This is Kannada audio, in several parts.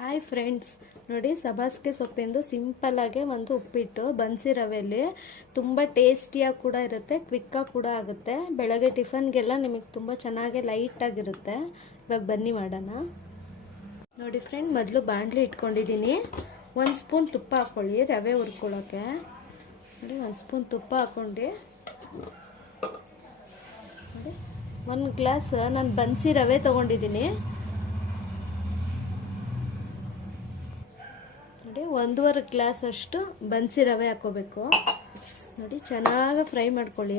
ಹಾಯ್ ಫ್ರೆಂಡ್ಸ್, ನೋಡಿ ಸಬ್ಬಾಸ್ಗೆ ಸೊಪ್ಪಿಂದು ಸಿಂಪಲ್ಲಾಗೆ ಒಂದು ಉಪ್ಪಿಟ್ಟು ಬನ್ಸಿ ರವೆಯಲ್ಲಿ ತುಂಬ ಟೇಸ್ಟಿಯಾಗಿ ಕೂಡ ಇರುತ್ತೆ, ಕ್ವಿಕ್ಕಾಗಿ ಕೂಡ ಆಗುತ್ತೆ. ಬೆಳಗ್ಗೆ ಟಿಫನ್ಗೆಲ್ಲ ನಿಮಗೆ ತುಂಬ ಚೆನ್ನಾಗಿ ಲೈಟಾಗಿರುತ್ತೆ. ಇವಾಗ ಬನ್ನಿ ಮಾಡೋಣ. ನೋಡಿ ಫ್ರೆಂಡ್, ಮೊದಲು ಬಾಣಲಿ ಇಟ್ಕೊಂಡಿದ್ದೀನಿ. 1 ಸ್ಪೂನ್ ತುಪ್ಪ ಹಾಕ್ಕೊಳ್ಳಿ ರವೆ ಹುರ್ಕೊಳ್ಳೋಕ್ಕೆ. ನೋಡಿ 1 ಸ್ಪೂನ್ ತುಪ್ಪ ಹಾಕ್ಕೊಂಡು ನೋಡಿ 1 ಗ್ಲಾಸ್ ನಾನು ಬನ್ಸಿ ರವೆ ತೊಗೊಂಡಿದ್ದೀನಿ. ನೋಡಿ 1.5 ಗ್ಲಾಸ್ ಅಷ್ಟು ಬನ್ಸಿ ರವೆ ಹಾಕ್ಕೋಬೇಕು. ನೋಡಿ ಚೆನ್ನಾಗಿ ಫ್ರೈ ಮಾಡ್ಕೊಳ್ಳಿ.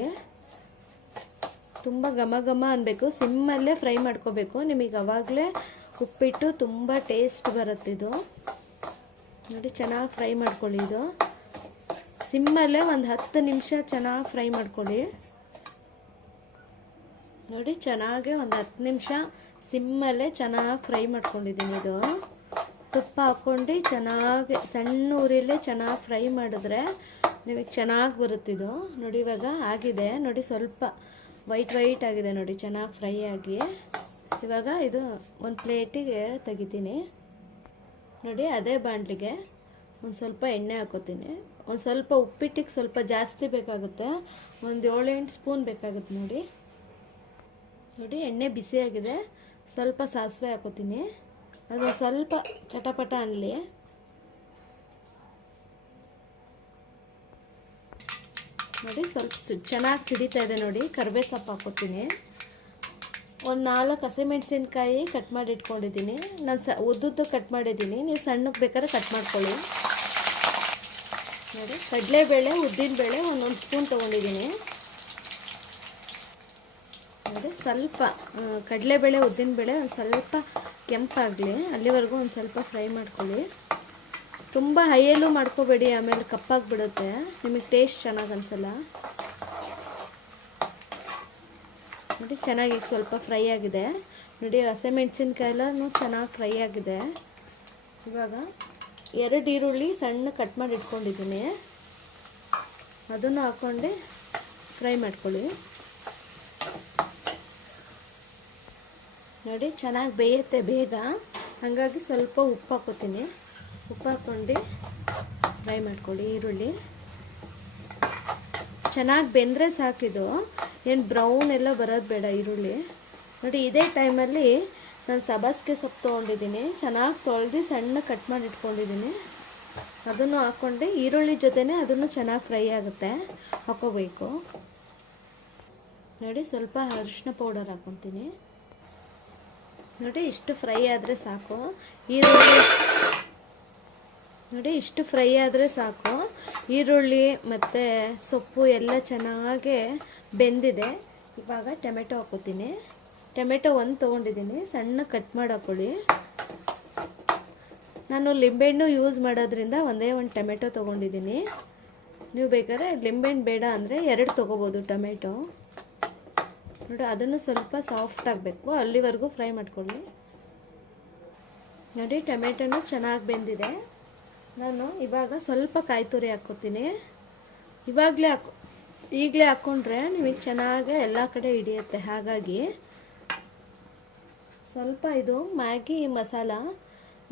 ತುಂಬ ಘಮ ಘಮ ಅನ್ನಬೇಕು, ಸಿಮ್ಮಲ್ಲೇ ಫ್ರೈ ಮಾಡ್ಕೋಬೇಕು. ನಿಮಗೆ ಅವಾಗಲೇ ಉಪ್ಪಿಟ್ಟು ತುಂಬ ಟೇಸ್ಟ್ ಬರುತ್ತಿದ್ದು. ನೋಡಿ ಚೆನ್ನಾಗಿ ಫ್ರೈ ಮಾಡ್ಕೊಳ್ಳಿ. ಇದು ಸಿಮ್ಮಲ್ಲೇ ಒಂದು 10 ನಿಮಿಷ ಚೆನ್ನಾಗಿ ಫ್ರೈ ಮಾಡ್ಕೊಳ್ಳಿ. ನೋಡಿ ಚೆನ್ನಾಗಿ ಒಂದು 10 ನಿಮಿಷ ಸಿಮ್ಮಲ್ಲೇ ಚೆನ್ನಾಗಿ ಫ್ರೈ ಮಾಡ್ಕೊಂಡಿದ್ದೀನಿ. ಇದು ತುಪ್ಪ ಹಾಕ್ಕೊಂಡು ಚೆನ್ನಾಗಿ ಸಣ್ಣ ಉರಿಯಲ್ಲೇ ಚೆನ್ನಾಗಿ ಫ್ರೈ ಮಾಡಿದ್ರೆ ನಿಮಗೆ ಚೆನ್ನಾಗಿ ಬರುತ್ತಿದ್ದು. ನೋಡಿ ಇವಾಗ ಆಗಿದೆ. ನೋಡಿ ಸ್ವಲ್ಪ ವೈಟ್ ಆಗಿದೆ. ನೋಡಿ ಚೆನ್ನಾಗಿ ಫ್ರೈ ಆಗಿ ಇವಾಗ ಇದು ಒಂದು ಪ್ಲೇಟಿಗೆ ತೆಗಿತೀನಿ. ನೋಡಿ ಅದೇ ಬಾಣಲಿಗೆ ಒಂದು ಸ್ವಲ್ಪ ಎಣ್ಣೆ ಹಾಕೋತೀನಿ. ಒಂದು ಸ್ವಲ್ಪ ಉಪ್ಪಿಟ್ಟಿಗೆ ಸ್ವಲ್ಪ ಜಾಸ್ತಿ ಬೇಕಾಗುತ್ತೆ, ಒಂದು 7-8 ಸ್ಪೂನ್ ಬೇಕಾಗುತ್ತೆ. ನೋಡಿ ಎಣ್ಣೆ ಬಿಸಿಯಾಗಿದೆ. ಸ್ವಲ್ಪ ಸಾಸಿವೆ ಹಾಕೋತೀನಿ. ಅದು ಸ್ವಲ್ಪ ಚಟಪಟ ಅನ್ನಲಿ. ನೋಡಿ ಸ್ವಲ್ಪ ಚೆನ್ನಾಗಿ ಸಿಡಿತಾ ಇದೆ. ನೋಡಿ ಕರಿಬೇವು ಸೊಪ್ಪು ಹಾಕೋತೀನಿ. ಒಂದು 4 ಹಸಿಮೆಣಸಿನ್ಕಾಯಿ ಕಟ್ ಮಾಡಿ ಇಟ್ಕೊಂಡಿದ್ದೀನಿ. ನಾನು ಉದ್ದುದ್ದು ಕಟ್ ಮಾಡಿದ್ದೀನಿ, ನೀವು ಸಣ್ಣಕ್ಕೆ ಬೇಕಾದ್ರೆ ಕಟ್ ಮಾಡ್ಕೊಳ್ಳಿ. ನೋಡಿ ಕಡಲೆಬೇಳೆ ಉದ್ದಿನಬೇಳೆ 1 ಸ್ಪೂನ್ ತೊಗೊಂಡಿದ್ದೀನಿ. ನೋಡಿ ಸ್ವಲ್ಪ ಕಡಲೆಬೇಳೆ ಉದ್ದಿನಬೇಳೆ ಒಂದು ಸ್ವಲ್ಪ ಕೆಂಪಾಗಲಿ ಅಲ್ಲಿವರೆಗೂ ಒಂದು ಸ್ವಲ್ಪ ಫ್ರೈ ಮಾಡ್ಕೊಳ್ಳಿ. ತುಂಬ ಹೈಯಲ್ಲೂ ಮಾಡ್ಕೋಬೇಡಿ, ಆಮೇಲೆ ಕಪ್ಪಾಗಿಬಿಡುತ್ತೆ, ನಿಮಗೆ ಟೇಸ್ಟ್ ಚೆನ್ನಾಗಿ ಅನಿಸಲ್ಲ. ನೋಡಿ ಚೆನ್ನಾಗಿ ಸ್ವಲ್ಪ ಫ್ರೈ ಆಗಿದೆ. ನೋಡಿ ಹಸಿಮೆಣಸಿನ್ಕಾಯೆಲ್ಲನೂ ಚೆನ್ನಾಗಿ ಫ್ರೈ ಆಗಿದೆ. ಇವಾಗ 2 ಈರುಳ್ಳಿ ಸಣ್ಣ ಕಟ್ ಮಾಡಿ ಇಟ್ಕೊಂಡಿದ್ದೀನಿ, ಅದನ್ನು ಹಾಕ್ಕೊಂಡು ಫ್ರೈ ಮಾಡ್ಕೊಳ್ಳಿ. ನೋಡಿ ಚೆನ್ನಾಗಿ ಬೇಯುತ್ತೆ ಬೇಗ, ಹಾಗಾಗಿ ಸ್ವಲ್ಪ ಉಪ್ಪು ಹಾಕೋತೀನಿ. ಉಪ್ಪು ಹಾಕ್ಕೊಂಡು ಫ್ರೈ ಮಾಡ್ಕೊಳ್ಳಿ. ಈರುಳ್ಳಿ ಚೆನ್ನಾಗಿ ಬೆಂದರೆ ಸಾಕಿದು, ಏನು ಬ್ರೌನ್ ಎಲ್ಲ ಬರೋದು ಬೇಡ ಈರುಳ್ಳಿ. ನೋಡಿ ಇದೇ ಟೈಮಲ್ಲಿ ನಾನು ಸಬ್ಬಾಸ್ಗೆ ಸೊಪ್ಪು ತೊಗೊಂಡಿದ್ದೀನಿ, ಚೆನ್ನಾಗಿ ತೊಳೆದು ಸಣ್ಣ ಕಟ್ ಮಾಡಿ ಇಟ್ಕೊಂಡಿದ್ದೀನಿ. ಅದನ್ನು ಹಾಕ್ಕೊಂಡು ಈರುಳ್ಳಿ ಜೊತೆನೇ ಅದನ್ನು ಚೆನ್ನಾಗಿ ಫ್ರೈ ಆಗುತ್ತೆ, ಹಾಕೋಬೇಕು. ನೋಡಿ ಸ್ವಲ್ಪ ಅರಿಶಿನ ಪೌಡರ್ ಹಾಕ್ಕೊತೀನಿ. ನೋಡಿ ಇಷ್ಟು ಫ್ರೈ ಆದರೆ ಸಾಕು. ಈರುಳ್ಳಿ ನೋಡಿ ಇಷ್ಟು ಫ್ರೈ ಆದರೆ ಸಾಕು. ಈರುಳ್ಳಿ ಮತ್ತು ಸೊಪ್ಪು ಎಲ್ಲ ಚೆನ್ನಾಗಿ ಬೆಂದಿದೆ. ಇವಾಗ ಟೊಮೆಟೊ ಹಾಕೋತೀನಿ. ಟೊಮೆಟೊ 1 ತೊಗೊಂಡಿದ್ದೀನಿ, ಸಣ್ಣ ಕಟ್ ಮಾಡಿ ಹಾಕ್ಕೊಳ್ಳಿ. ನಾನು ಲಿಂಬೆಹಣ್ಣು ಯೂಸ್ ಮಾಡೋದ್ರಿಂದ ಒಂದೇ ಒಂದು ಟೊಮೆಟೊ ತೊಗೊಂಡಿದ್ದೀನಿ. ನೀವು ಬೇಕಾದ್ರೆ ಲಿಂಬೆಹಣ್ಣು ಬೇಡ ಅಂದರೆ 2 ತೊಗೋಬೋದು ಟೊಮೆಟೊ. ನೋಡಿ ಅದನ್ನು ಸ್ವಲ್ಪ ಸಾಫ್ಟ್ ಆಗಬೇಕು, ಅಲ್ಲಿವರೆಗೂ ಫ್ರೈ ಮಾಡ್ಕೊಳ್ಳಿ. ನೋಡಿ ಟೊಮೆಟೊನು ಚೆನ್ನಾಗಿ ಬೆಂದಿದೆ. ನಾನು ಇವಾಗ ಸ್ವಲ್ಪ ಕಾಯಿ ತುರಿ ಹಾಕ್ಕೋತೀನಿ. ಈಗಲೇ ಹಾಕ್ಕೊಂಡ್ರೆ ನಿಮಗೆ ಚೆನ್ನಾಗಿ ಎಲ್ಲ ಕಡೆ ಹಿಡಿಯುತ್ತೆ. ಹಾಗಾಗಿ ಸ್ವಲ್ಪ ಇದು ಮ್ಯಾಗಿ ಮಸಾಲ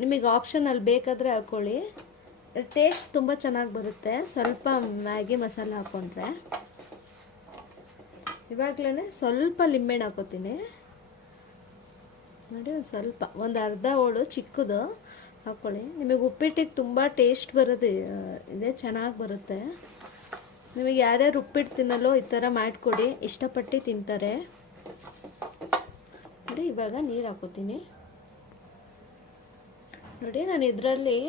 ನಿಮಗೆ ಆಪ್ಷನಲ್ಲಿ ಬೇಕಾದರೆ ಹಾಕ್ಕೊಳ್ಳಿ, ಟೇಸ್ಟ್ ತುಂಬ ಚೆನ್ನಾಗಿ ಬರುತ್ತೆ ಸ್ವಲ್ಪ ಮ್ಯಾಗಿ ಮಸಾಲ ಹಾಕ್ಕೊಂಡ್ರೆ. ಇವಾಗಲೇ ಸ್ವಲ್ಪ ಲಿಂಬೆಹಣ್ಣು ಹಾಕೋತೀನಿ. ನೋಡಿ ಒಂದು ಸ್ವಲ್ಪ ಒಂದು ಅರ್ಧ ಹೋಳು ಚಿಕ್ಕದು ಹಾಕ್ಕೊಳ್ಳಿ. ನಿಮಗೆ ಉಪ್ಪಿಟ್ಟಿಗೆ ತುಂಬ ಟೇಸ್ಟ್ ಬರೋದು ಇದೆ, ಚೆನ್ನಾಗಿ ಬರುತ್ತೆ. ನಿಮಗೆ ಯಾರ್ಯಾರು ಉಪ್ಪಿಟ್ಟು ತಿನ್ನಲ್ಲೋ ಈ ಥರ ಮಾಡಿಕೊಡಿ, ಇಷ್ಟಪಟ್ಟು ತಿಂತಾರೆ. ನೋಡಿ ಇವಾಗ ನೀರು ಹಾಕೋತೀನಿ. ನೋಡಿ ನಾನು ಇದರಲ್ಲಿ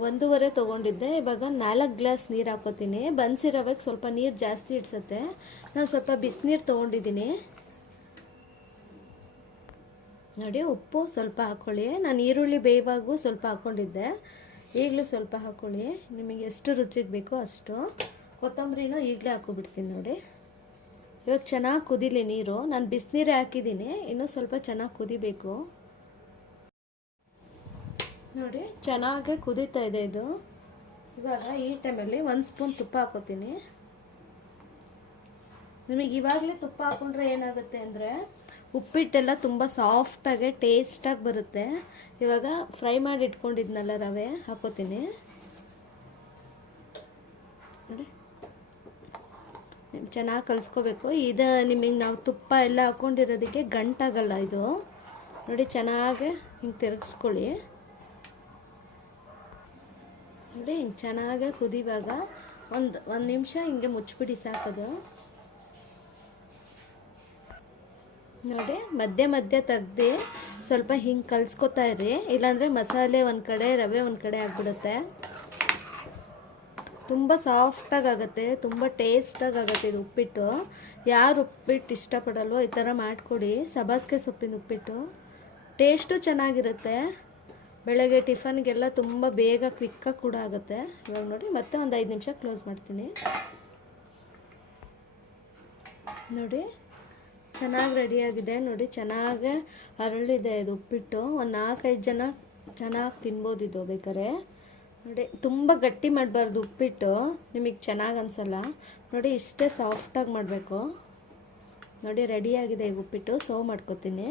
1.5 ತೊಗೊಂಡಿದ್ದೆ, ಇವಾಗ 4 ಗ್ಲಾಸ್ ನೀರು ಹಾಕೋತೀನಿ. ಬನ್ಸಿ ರವೆಗೆ ಸ್ವಲ್ಪ ನೀರು ಜಾಸ್ತಿ ಇಡ್ಸುತ್ತೆ. ನಾನು ಸ್ವಲ್ಪ ಬಿಸಿನೀರು ತೊಗೊಂಡಿದ್ದೀನಿ. ನೋಡಿ ಉಪ್ಪು ಸ್ವಲ್ಪ ಹಾಕ್ಕೊಳ್ಳಿ. ನಾನು ಈರುಳ್ಳಿ ಬೇಯುವಾಗೂ ಸ್ವಲ್ಪ ಹಾಕ್ಕೊಂಡಿದ್ದೆ, ಈಗಲೂ ಸ್ವಲ್ಪ ಹಾಕ್ಕೊಳ್ಳಿ. ನಿಮಗೆ ಎಷ್ಟು ರುಚಿಗೆ ಬೇಕೋ ಅಷ್ಟು. ಕೊತ್ತಂಬರಿನೂ ಈಗಲೇ ಹಾಕ್ಕೊಬಿಡ್ತೀನಿ. ನೋಡಿ ಇವಾಗ ಚೆನ್ನಾಗಿ ಕುದೀಲಿ ನೀರು. ನಾನು ಬಿಸಿನೀರೇ ಹಾಕಿದ್ದೀನಿ, ಇನ್ನೂ ಸ್ವಲ್ಪ ಚೆನ್ನಾಗಿ ಕುದಿಬೇಕು. ನೋಡಿ ಚೆನ್ನಾಗಿ ಕುದೀತಾ ಇದೆ ಇದು. ಇವಾಗ ಈ ಟೈಮಲ್ಲಿ 1 ಸ್ಪೂನ್ ತುಪ್ಪ ಹಾಕೋತೀನಿ. ನಿಮಗೆ ಇವಾಗಲೇ ತುಪ್ಪ ಹಾಕ್ಕೊಂಡ್ರೆ ಏನಾಗುತ್ತೆ ಅಂದರೆ ಉಪ್ಪಿಟ್ಟೆಲ್ಲ ತುಂಬ ಸಾಫ್ಟಾಗಿ ಟೇಸ್ಟಾಗಿ ಬರುತ್ತೆ. ಇವಾಗ ಫ್ರೈ ಮಾಡಿ ಇಟ್ಕೊಂಡಿದ್ನಲ್ಲ ರವೆ ಹಾಕೋತೀನಿ ನೋಡಿ. ಚೆನ್ನಾಗಿ ಕಲಿಸ್ಕೋಬೇಕು. ಇದು ನಿಮಗೆ ನಾವು ತುಪ್ಪ ಎಲ್ಲ ಹಾಕ್ಕೊಂಡಿರೋದಕ್ಕೆ ಗಂಟಾಗಲ್ಲ ಇದು ನೋಡಿ. ಚೆನ್ನಾಗಿ ಹಿಂಗೆ ತಿರುಗಿಸ್ಕೊಳ್ಳಿ ನೋಡಿ. ಹಿಂಗೆ ಚೆನ್ನಾಗಿ ಕುದಿವಾಗ ಒಂದು ನಿಮಿಷ ಹಿಂಗೆ ಮುಚ್ಚಿಬಿಡಿ ಸಾಕದು ನೋಡಿ. ಮಧ್ಯೆ ಮಧ್ಯೆ ತೆಗ್ದು ಸ್ವಲ್ಪ ಹಿಂಗೆ ಕಲಿಸ್ಕೊತಾ ಇರಿ, ಇಲ್ಲಾಂದರೆ ಮಸಾಲೆ ಒಂದು ಕಡೆ ರವೆ ಒಂದು ಕಡೆ ಆಗಿಬಿಡುತ್ತೆ. ತುಂಬ ಸಾಫ್ಟಾಗಿ ಆಗುತ್ತೆ, ತುಂಬ ಟೇಸ್ಟಾಗಿ ಆಗುತ್ತೆ ಇದು ಉಪ್ಪಿಟ್ಟು. ಯಾರು ಉಪ್ಪಿಟ್ಟು ಇಷ್ಟಪಡಲ್ವೋ ಈ ಥರ ಮಾಡಿಕೊಡಿ. ಸಬ್ಬಾಸಿಗೆ ಸೊಪ್ಪಿನ ಉಪ್ಪಿಟ್ಟು ಟೇಸ್ಟು ಚೆನ್ನಾಗಿರುತ್ತೆ. ಬೆಳಗ್ಗೆ ಟಿಫನ್ಗೆಲ್ಲ ತುಂಬ ಬೇಗ ಕ್ವಿಕ್ಕಾಗಿ ಕೂಡ ಆಗುತ್ತೆ. ಇವಾಗ ನೋಡಿ ಮತ್ತೆ ಒಂದು 5 ನಿಮಿಷ ಕ್ಲೋಸ್ ಮಾಡ್ತೀನಿ ನೋಡಿ. ಚೆನ್ನಾಗಿ ರೆಡಿಯಾಗಿದೆ ನೋಡಿ. ಚೆನ್ನಾಗಿ ಅರಳಿದೆ ಇದು ಉಪ್ಪಿಟ್ಟು. ಒಂದು 4-5 ಜನ ಚೆನ್ನಾಗಿ ತಿನ್ಬೋದು ಇದು ಬೇಕಾರೆ ನೋಡಿ. ತುಂಬ ಗಟ್ಟಿ ಮಾಡಬಾರ್ದು ಉಪ್ಪಿಟ್ಟು, ನಿಮಗೆ ಚೆನ್ನಾಗಿ ಅನಿಸಲ್ಲ ನೋಡಿ. ಇಷ್ಟೇ ಸಾಫ್ಟಾಗಿ ಮಾಡಬೇಕು ನೋಡಿ. ರೆಡಿಯಾಗಿದೆ ಈಗ ಉಪ್ಪಿಟ್ಟು. ಸರ್ವ್ ಮಾಡ್ಕೊತೀನಿ.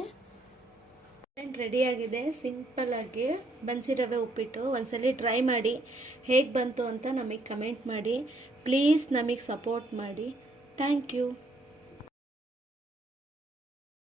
ರೆಡಿಯಾಗಿದೆ ಸಿಂಪಲ್ಲಾಗಿ ಬನ್ಸಿ ರವೆ ಉಪ್ಪಿಟ್ಟು. ಒಂದ್ಸಲಿ ಟ್ರೈ ಮಾಡಿ, ಹೇಗೆ ಬಂತು ಅಂತ ನಮಗೆ ಕಮೆಂಟ್ ಮಾಡಿ. ಪ್ಲೀಸ್ ನಮಗೆ ಸಪೋರ್ಟ್ ಮಾಡಿ. Thank you.